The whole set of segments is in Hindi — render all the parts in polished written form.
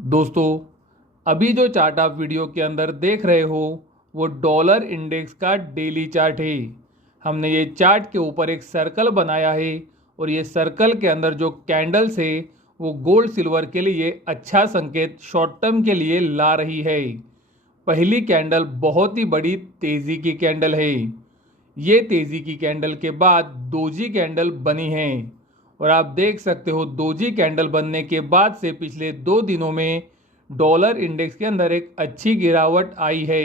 दोस्तों, अभी जो चार्ट आप वीडियो के अंदर देख रहे हो वो डॉलर इंडेक्स का डेली चार्ट है। हमने ये चार्ट के ऊपर एक सर्कल बनाया है और ये सर्कल के अंदर जो कैंडल्स है वो गोल्ड सिल्वर के लिए अच्छा संकेत शॉर्ट टर्म के लिए ला रही है। पहली कैंडल बहुत ही बड़ी तेज़ी की कैंडल है। ये तेज़ी की कैंडल के बाद दोजी कैंडल बनी है और आप देख सकते हो दोजी कैंडल बनने के बाद से पिछले 2 दिनों में डॉलर इंडेक्स के अंदर एक अच्छी गिरावट आई है।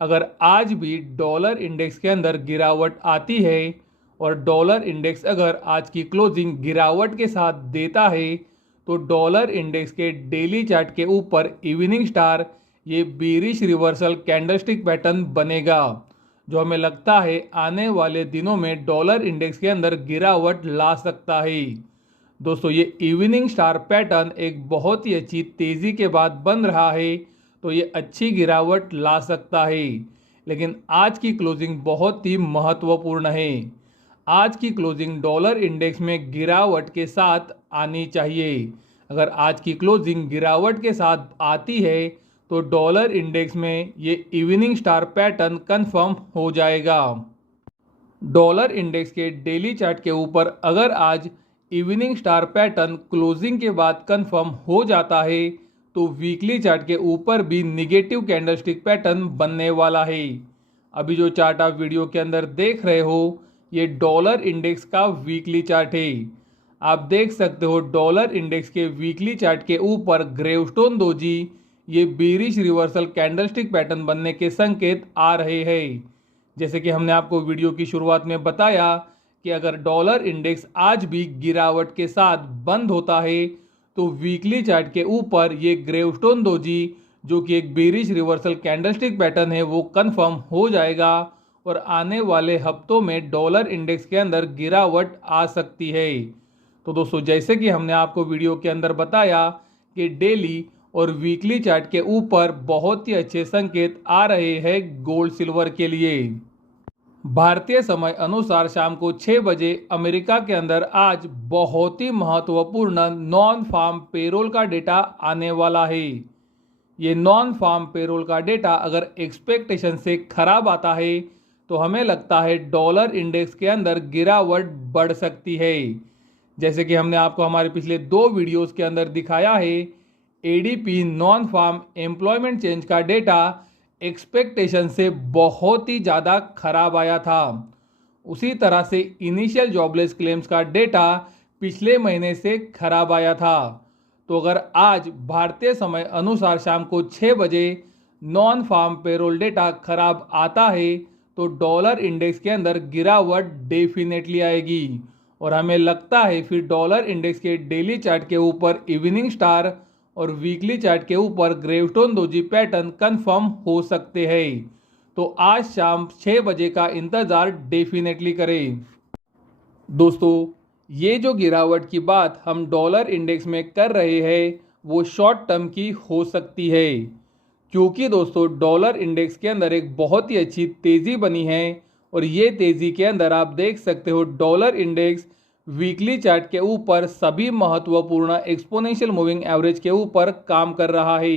अगर आज भी डॉलर इंडेक्स के अंदर गिरावट आती है और डॉलर इंडेक्स अगर आज की क्लोजिंग गिरावट के साथ देता है तो डॉलर इंडेक्स के डेली चार्ट के ऊपर इवनिंग स्टार ये बीरिश रिवर्सल कैंडलस्टिक पैटर्न बनेगा, जो हमें लगता है आने वाले दिनों में डॉलर इंडेक्स के अंदर गिरावट ला सकता है। दोस्तों, ये इवनिंग स्टार पैटर्न एक बहुत ही अच्छी तेज़ी के बाद बन रहा है तो ये अच्छी गिरावट ला सकता है, लेकिन आज की क्लोजिंग बहुत ही महत्वपूर्ण है। आज की क्लोजिंग डॉलर इंडेक्स में गिरावट के साथ आनी चाहिए। अगर आज की क्लोजिंग गिरावट के साथ आती है तो डॉलर इंडेक्स में ये इवनिंग स्टार पैटर्न कंफर्म हो जाएगा। डॉलर इंडेक्स के डेली चार्ट के ऊपर अगर आज इवनिंग स्टार पैटर्न क्लोजिंग के बाद कंफर्म हो जाता है तो वीकली चार्ट के ऊपर भी निगेटिव कैंडलस्टिक पैटर्न बनने वाला है। अभी जो चार्ट आप वीडियो के अंदर देख रहे हो ये डॉलर इंडेक्स का वीकली चार्ट है। आप देख सकते हो डॉलर इंडेक्स के वीकली चार्ट के ऊपर ग्रेवस्टोन दोजी ये बीरिश रिवर्सल कैंडलस्टिक पैटर्न बनने के संकेत आ रहे हैं। जैसे कि हमने आपको वीडियो की शुरुआत में बताया कि अगर डॉलर इंडेक्स आज भी गिरावट के साथ बंद होता है तो वीकली चार्ट के ऊपर ये ग्रेवस्टोन दोजी जो कि एक बीरिश रिवर्सल कैंडलस्टिक पैटर्न है वो कंफर्म हो जाएगा और आने वाले हफ्तों में डॉलर इंडेक्स के अंदर गिरावट आ सकती है। तो दोस्तों, जैसे कि हमने आपको वीडियो के अंदर बताया कि डेली और वीकली चार्ट के ऊपर बहुत ही अच्छे संकेत आ रहे हैं गोल्ड सिल्वर के लिए। भारतीय समय अनुसार शाम को 6 बजे अमेरिका के अंदर आज बहुत ही महत्वपूर्ण नॉन फार्म पेरोल का डेटा आने वाला है। ये नॉन फार्म पेरोल का डेटा अगर एक्सपेक्टेशन से खराब आता है तो हमें लगता है डॉलर इंडेक्स के अंदर गिरावट बढ़ सकती है। जैसे कि हमने आपको हमारे पिछले 2 वीडियोस के अंदर दिखाया है, ADP non farm employment change का डेटा एक्सपेक्टेशन से बहुत ही ज़्यादा खराब आया था। उसी तरह से इनिशियल जॉबलेस क्लेम्स का डेटा पिछले महीने से खराब आया था। तो अगर आज भारतीय समय अनुसार शाम को 6 बजे नॉन फार्म पेरोल डेटा खराब आता है तो डॉलर इंडेक्स के अंदर गिरावट डेफिनेटली आएगी और हमें लगता है फिर डॉलर इंडेक्स के डेली चार्ट के ऊपर इवनिंग स्टार और वीकली चार्ट के ऊपर ग्रेवस्टोन दोजी पैटर्न कंफर्म हो सकते हैं। तो आज शाम 6 बजे का इंतज़ार डेफिनेटली करें। दोस्तों, ये जो गिरावट की बात हम डॉलर इंडेक्स में कर रहे हैं वो शॉर्ट टर्म की हो सकती है, क्योंकि दोस्तों डॉलर इंडेक्स के अंदर एक बहुत ही अच्छी तेज़ी बनी है और ये तेज़ी के अंदर आप देख सकते हो डॉलर इंडेक्स वीकली चार्ट के ऊपर सभी महत्वपूर्ण एक्सपोनेंशियल मूविंग एवरेज के ऊपर काम कर रहा है।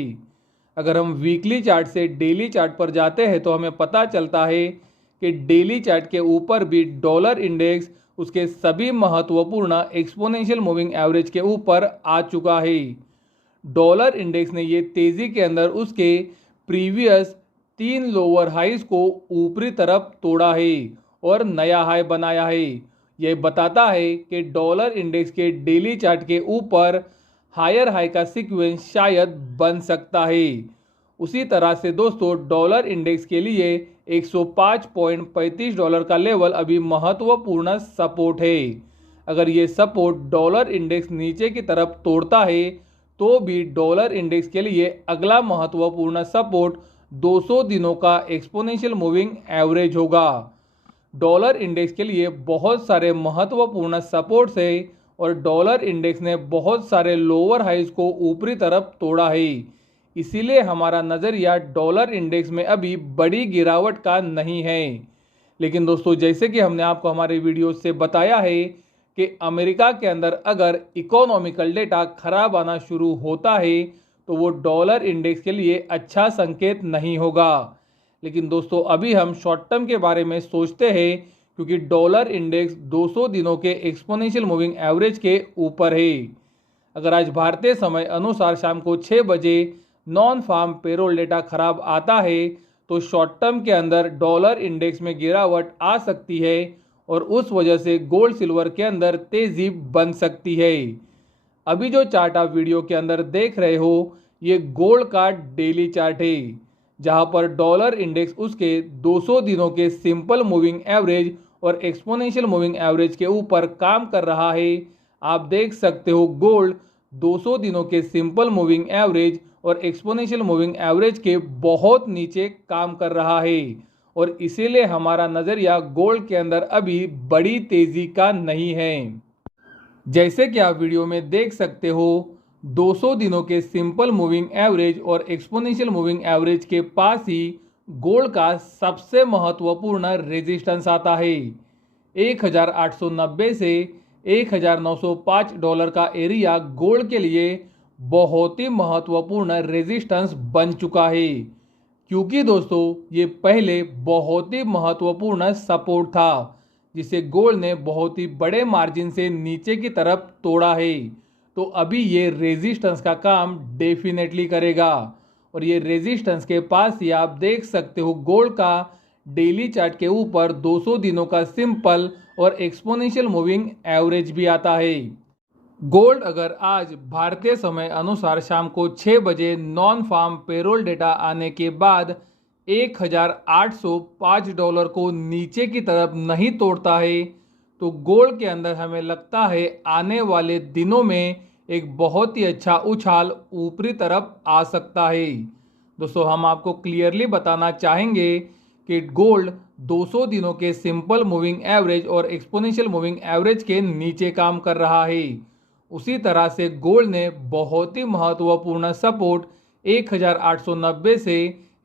अगर हम वीकली चार्ट से डेली चार्ट पर जाते हैं तो हमें पता चलता है कि डेली चार्ट के ऊपर भी डॉलर इंडेक्स उसके सभी महत्वपूर्ण एक्सपोनेंशियल मूविंग एवरेज के ऊपर आ चुका है। डॉलर इंडेक्स ने ये तेज़ी के अंदर उसके प्रीवियस 3 लोअर हाइज को ऊपरी तरफ तोड़ा है और नया हाई बनाया है। यह बताता है कि डॉलर इंडेक्स के डेली चार्ट के ऊपर हायर हाई का सीक्वेंस शायद बन सकता है। उसी तरह से दोस्तों डॉलर इंडेक्स के लिए 105.35 डॉलर का लेवल अभी महत्वपूर्ण सपोर्ट है। अगर ये सपोर्ट डॉलर इंडेक्स नीचे की तरफ तोड़ता है तो भी डॉलर इंडेक्स के लिए अगला महत्वपूर्ण सपोर्ट 200 दिनों का एक्सपोनेंशियल मूविंग एवरेज होगा। डॉलर इंडेक्स के लिए बहुत सारे महत्वपूर्ण सपोर्ट्स है और डॉलर इंडेक्स ने बहुत सारे लोअर हाइज को ऊपरी तरफ तोड़ा है। इसीलिए हमारा नज़रिया डॉलर इंडेक्स में अभी बड़ी गिरावट का नहीं है। लेकिन दोस्तों, जैसे कि हमने आपको हमारे वीडियो से बताया है कि अमेरिका के अंदर अगर इकोनॉमिकल डेटा खराब आना शुरू होता है तो वो डॉलर इंडेक्स के लिए अच्छा संकेत नहीं होगा। लेकिन दोस्तों अभी हम शॉर्ट टर्म के बारे में सोचते हैं, क्योंकि डॉलर इंडेक्स 200 दिनों के एक्सपोनेंशियल मूविंग एवरेज के ऊपर है। अगर आज भारतीय समय अनुसार शाम को 6 बजे नॉन फार्म पेरोल डेटा खराब आता है तो शॉर्ट टर्म के अंदर डॉलर इंडेक्स में गिरावट आ सकती है और उस वजह से गोल्ड सिल्वर के अंदर तेजी बन सकती है। अभी जो चार्ट आप वीडियो के अंदर देख रहे हो ये गोल्ड का डेली चार्ट है, जहां पर डॉलर इंडेक्स उसके 200 दिनों के सिंपल मूविंग एवरेज और एक्सपोनेंशियल मूविंग एवरेज के ऊपर काम कर रहा है। आप देख सकते हो गोल्ड 200 दिनों के सिंपल मूविंग एवरेज और एक्सपोनेंशियल मूविंग एवरेज के बहुत नीचे काम कर रहा है और इसीलिए हमारा नज़रिया गोल्ड के अंदर अभी बड़ी तेजी का नहीं है। जैसे कि आप वीडियो में देख सकते हो 200 दिनों के सिंपल मूविंग एवरेज और एक्सपोनेंशियल मूविंग एवरेज के पास ही गोल्ड का सबसे महत्वपूर्ण रेजिस्टेंस आता है। 1890 से 1905 डॉलर का एरिया गोल्ड के लिए बहुत ही महत्वपूर्ण रेजिस्टेंस बन चुका है, क्योंकि दोस्तों ये पहले बहुत ही महत्वपूर्ण सपोर्ट था जिसे गोल्ड ने बहुत ही बड़े मार्जिन से नीचे की तरफ तोड़ा है। तो अभी ये रेजिस्टेंस का काम डेफिनेटली करेगा और ये रेजिस्टेंस के पास ही आप देख सकते हो गोल्ड का डेली चार्ट के ऊपर 200 दिनों का सिंपल और एक्सपोनेंशियल मूविंग एवरेज भी आता है। गोल्ड अगर आज भारतीय समय अनुसार शाम को 6 बजे नॉन फार्म पेरोल डेटा आने के बाद 1805 डॉलर को नीचे की तरफ नहीं तोड़ता है तो गोल्ड के अंदर हमें लगता है आने वाले दिनों में एक बहुत ही अच्छा उछाल ऊपरी तरफ आ सकता है। दोस्तों हम आपको क्लियरली बताना चाहेंगे कि गोल्ड 200 दिनों के सिंपल मूविंग एवरेज और एक्सपोनेंशियल मूविंग एवरेज के नीचे काम कर रहा है। उसी तरह से गोल्ड ने बहुत ही महत्वपूर्ण सपोर्ट 1890 से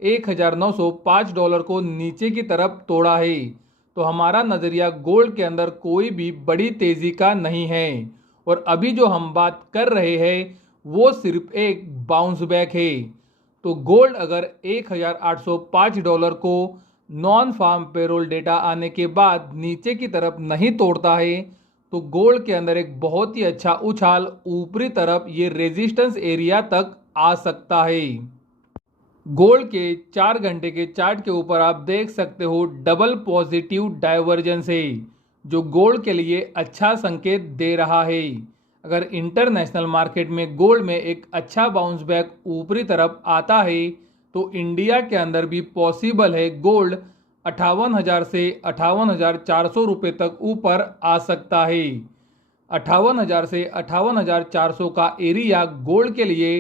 1905 डॉलर को नीचे की तरफ तोड़ा है। तो हमारा नज़रिया गोल्ड के अंदर कोई भी बड़ी तेज़ी का नहीं है और अभी जो हम बात कर रहे हैं वो सिर्फ एक बाउंस बैक है। तो गोल्ड अगर 1805 डॉलर को नॉन फार्म पेरोल डेटा आने के बाद नीचे की तरफ नहीं तोड़ता है तो गोल्ड के अंदर एक बहुत ही अच्छा उछाल ऊपरी तरफ ये रेजिस्टेंस एरिया तक आ सकता है। गोल्ड के 4 घंटे के चार्ट के ऊपर आप देख सकते हो डबल पॉजिटिव डाइवर्जेंस है जो गोल्ड के लिए अच्छा संकेत दे रहा है। अगर इंटरनेशनल मार्केट में गोल्ड में एक अच्छा बाउंस बैक ऊपरी तरफ आता है तो इंडिया के अंदर भी पॉसिबल है गोल्ड 58,000 से 58,400 रुपये तक ऊपर आ सकता है। 58,000 से 58,400 का एरिया गोल्ड के लिए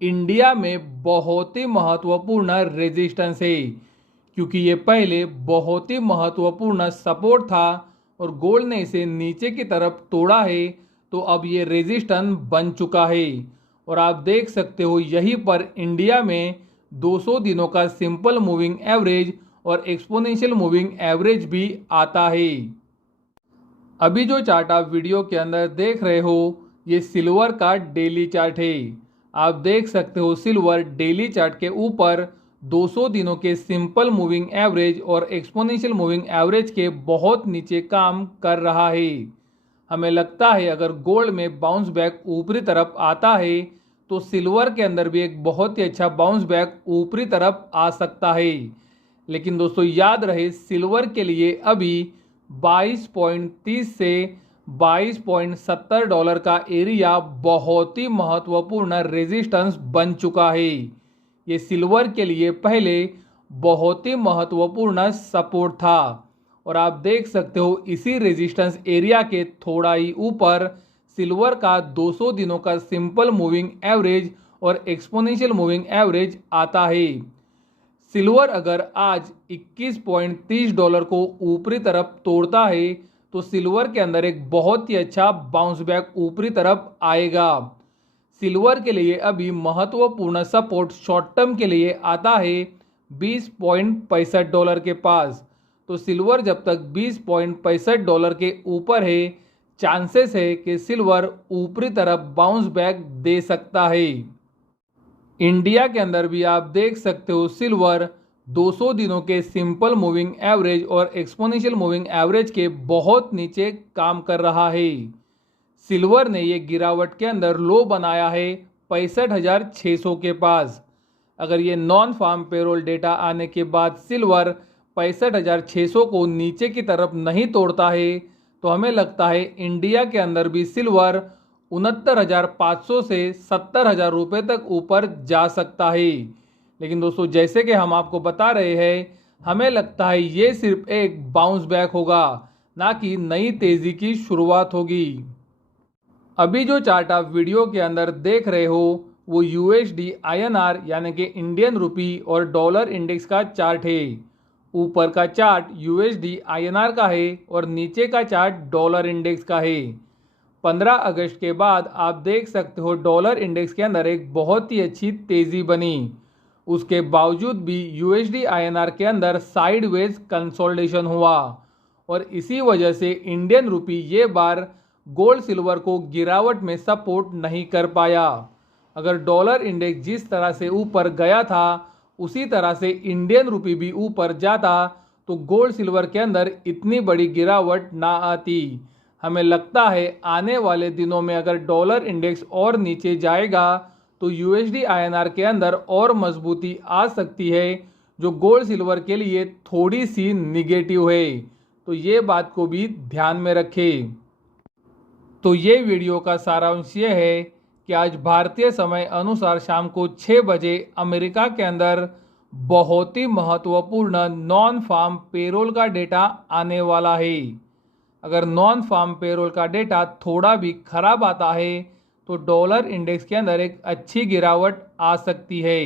इंडिया में बहुत ही महत्वपूर्ण रेजिस्टेंस है, क्योंकि ये पहले बहुत ही महत्वपूर्ण सपोर्ट था और गोल्ड ने इसे नीचे की तरफ तोड़ा है तो अब ये रेजिस्टेंस बन चुका है और आप देख सकते हो यहीं पर इंडिया में 200 दिनों का सिंपल मूविंग एवरेज और एक्सपोनेंशियल मूविंग एवरेज भी आता है। अभी जो चार्ट आप वीडियो के अंदर देख रहे हो ये सिल्वर का डेली चार्ट है। आप देख सकते हो सिल्वर डेली चार्ट के ऊपर 200 दिनों के सिंपल मूविंग एवरेज और एक्सपोनेंशियल मूविंग एवरेज के बहुत नीचे काम कर रहा है। हमें लगता है अगर गोल्ड में बाउंस बैक ऊपरी तरफ आता है तो सिल्वर के अंदर भी एक बहुत ही अच्छा बाउंस बैक ऊपरी तरफ आ सकता है। लेकिन दोस्तों याद रहे सिल्वर के लिए अभी 22.30 से 22.70 डॉलर का एरिया बहुत ही महत्वपूर्ण रेजिस्टेंस बन चुका है। ये सिल्वर के लिए पहले बहुत ही महत्वपूर्ण सपोर्ट था और आप देख सकते हो इसी रेजिस्टेंस एरिया के थोड़ा ही ऊपर सिल्वर का 200 दिनों का सिंपल मूविंग एवरेज और एक्सपोनेंशियल मूविंग एवरेज आता है। सिल्वर अगर आज 21.30 डॉलर को ऊपरी तरफ तोड़ता है तो सिल्वर के अंदर एक बहुत ही अच्छा बाउंस बैक ऊपरी तरफ आएगा। सिल्वर के लिए अभी महत्वपूर्ण सपोर्ट शॉर्ट टर्म के लिए आता है 20.65 डॉलर के पास। तो सिल्वर जब तक 20.65 डॉलर के ऊपर है चांसेस है कि सिल्वर ऊपरी तरफ बाउंस बैक दे सकता है। इंडिया के अंदर भी आप देख सकते हो सिल्वर 200 दिनों के सिंपल मूविंग एवरेज और एक्सपोनेंशियल मूविंग एवरेज के बहुत नीचे काम कर रहा है। सिल्वर ने ये गिरावट के अंदर लो बनाया है 65,600 के पास। अगर ये नॉन फार्म पेरोल डेटा आने के बाद सिल्वर 65,600 को नीचे की तरफ नहीं तोड़ता है तो हमें लगता है इंडिया के अंदर भी सिल्वर 69,500 से 70,000 रुपये तक ऊपर जा सकता है। लेकिन दोस्तों जैसे कि हम आपको बता रहे हैं, हमें लगता है ये सिर्फ एक बाउंस बैक होगा, ना कि नई तेज़ी की शुरुआत होगी। अभी जो चार्ट आप वीडियो के अंदर देख रहे हो वो USD INR यानी कि इंडियन रुपी और डॉलर इंडेक्स का चार्ट है। ऊपर का चार्ट USD INR का है और नीचे का चार्ट डॉलर इंडेक्स का है। 15 अगस्त के बाद आप देख सकते हो डॉलर इंडेक्स के अंदर एक बहुत ही अच्छी तेज़ी बनी। उसके बावजूद भी USD INR के अंदर साइडवेज कंसोलिडेशन हुआ और इसी वजह से इंडियन रुपी ये बार गोल्ड सिल्वर को गिरावट में सपोर्ट नहीं कर पाया। अगर डॉलर इंडेक्स जिस तरह से ऊपर गया था उसी तरह से इंडियन रुपी भी ऊपर जाता तो गोल्ड सिल्वर के अंदर इतनी बड़ी गिरावट ना आती। हमें लगता है आने वाले दिनों में अगर डॉलर इंडेक्स और नीचे जाएगा तो USD INR के अंदर और मजबूती आ सकती है, जो गोल्ड सिल्वर के लिए थोड़ी सी निगेटिव है। तो ये बात को भी ध्यान में रखें। तो ये वीडियो का सारांश ये है कि आज भारतीय समय अनुसार शाम को 6 बजे अमेरिका के अंदर बहुत ही महत्वपूर्ण नॉन फार्म पेरोल का डेटा आने वाला है। अगर नॉन फार्म पेरोल का डेटा थोड़ा भी खराब आता है तो डॉलर इंडेक्स के अंदर एक अच्छी गिरावट आ सकती है।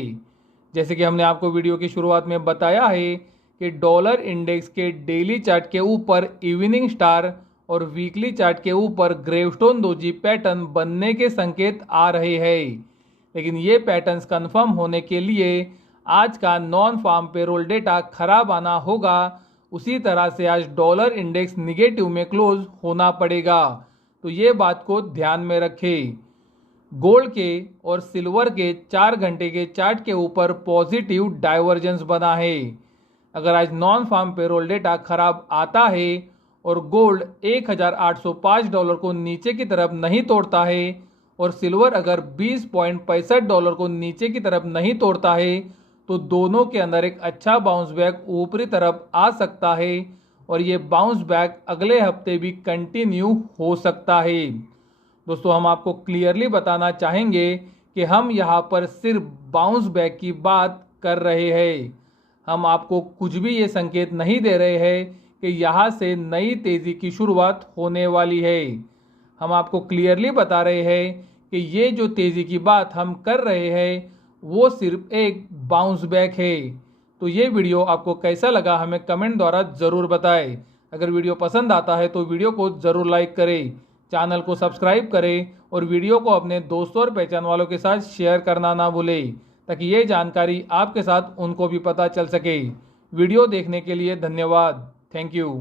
जैसे कि हमने आपको वीडियो की शुरुआत में बताया है कि डॉलर इंडेक्स के डेली चार्ट के ऊपर इवनिंग स्टार और वीकली चार्ट के ऊपर ग्रेवस्टोन डोजी पैटर्न बनने के संकेत आ रहे हैं। लेकिन ये पैटर्न्स कंफर्म होने के लिए आज का नॉन फार्म पेरोल डेटा खराब आना होगा। उसी तरह से आज डॉलर इंडेक्स निगेटिव में क्लोज होना पड़ेगा। तो ये बात को ध्यान में रखें। गोल्ड के और सिल्वर के 4 घंटे के चार्ट के ऊपर पॉजिटिव डाइवर्जेंस बना है। अगर आज नॉन फार्म पेरोल डेटा खराब आता है और गोल्ड $1,805 को नीचे की तरफ नहीं तोड़ता है और सिल्वर अगर $20.65 को नीचे की तरफ नहीं तोड़ता है तो दोनों के अंदर एक अच्छा बाउंस बैक ऊपरी तरफ आ सकता है और ये बाउंस बैक अगले हफ्ते भी कंटिन्यू हो सकता है। दोस्तों हम आपको क्लियरली बताना चाहेंगे कि हम यहाँ पर सिर्फ बाउंस बैक की बात कर रहे हैं। हम आपको कुछ भी ये संकेत नहीं दे रहे हैं कि यहाँ से नई तेज़ी की शुरुआत होने वाली है। हम आपको क्लियरली बता रहे हैं कि ये जो तेज़ी की बात हम कर रहे हैं वो सिर्फ एक बाउंस बैक है। तो ये वीडियो आपको कैसा लगा हमें कमेंट द्वारा ज़रूर बताएं। अगर वीडियो पसंद आता है तो वीडियो को ज़रूर लाइक करें, चैनल को सब्सक्राइब करें और वीडियो को अपने दोस्तों और पहचान वालों के साथ शेयर करना ना भूलें ताकि ये जानकारी आपके साथ उनको भी पता चल सके। वीडियो देखने के लिए धन्यवाद। Thank you.